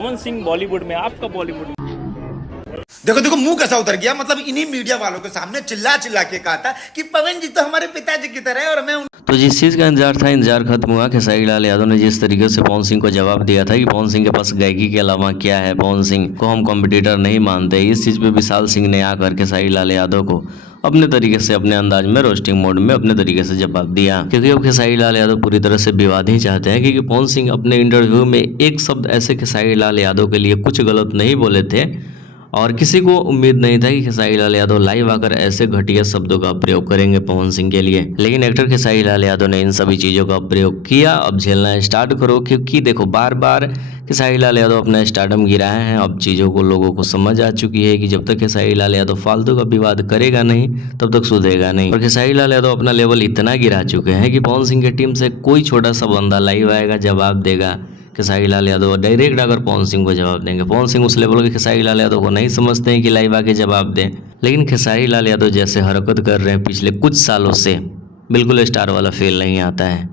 पवन सिंह बॉलीवुड में, आपका बॉलीवुड में। देखो देखो मुंह कैसा उतर गया। मतलब इन्हीं मीडिया वालों के सामने चिल्ला चिल्ला के कहा था कि पवन जी तो हमारे पिताजी की तरह है और मैं तो जिस चीज़ का इंतजार था, इंतजार खत्म हुआ। खेसारी लाल यादव ने जिस तरीके से पवन सिंह को जवाब दिया था कि पवन सिंह के पास गायकी के अलावा क्या है, पवन सिंह को हम कॉम्पिटिटर नहीं मानते, इस चीज़ पे विशाल सिंह ने आकर खेसारी लाल यादव को अपने तरीके से, अपने अंदाज में, रोस्टिंग मोड में अपने तरीके से जवाब दिया। क्योंकि अब खेसारी लाल यादव पूरी तरह से विवाद ही चाहते हैं, क्योंकि पवन सिंह अपने इंटरव्यू में एक शब्द ऐसे खेसारी लाल यादव के लिए कुछ गलत नहीं बोले थे और किसी को उम्मीद नहीं था कि खेसारी लाल यादव लाइव आकर ऐसे घटिया शब्दों का प्रयोग करेंगे पवन सिंह के लिए। लेकिन एक्टर खेसारी लाल यादव ने इन सभी चीज़ों का प्रयोग किया। अब झेलना स्टार्ट करो, क्योंकि देखो बार बार खेसारी लाल यादव अपना स्टारडम गिराए हैं। अब चीज़ों को लोगों को समझ आ चुकी है कि जब तक खेसारी लाल यादव फालतू का विवाद करेगा नहीं तब तक सुधरेगा नहीं। और खेसारी लाल यादव अपना लेवल इतना गिरा चुके हैं कि पवन सिंह की टीम से कोई छोटा सा बंदा लाइव आएगा, जवाब देगा, खेसारी लाल यादव डायरेक्ट अगर पवन सिंह को जवाब देंगे। पवन सिंह उस लेवल के खेसारी लाल यादव को नहीं समझते हैं कि लाइव आके जवाब दें। लेकिन खेसारी लाल यादव जैसे हरकत कर रहे हैं पिछले कुछ सालों से, बिल्कुल स्टार वाला फील नहीं आता है।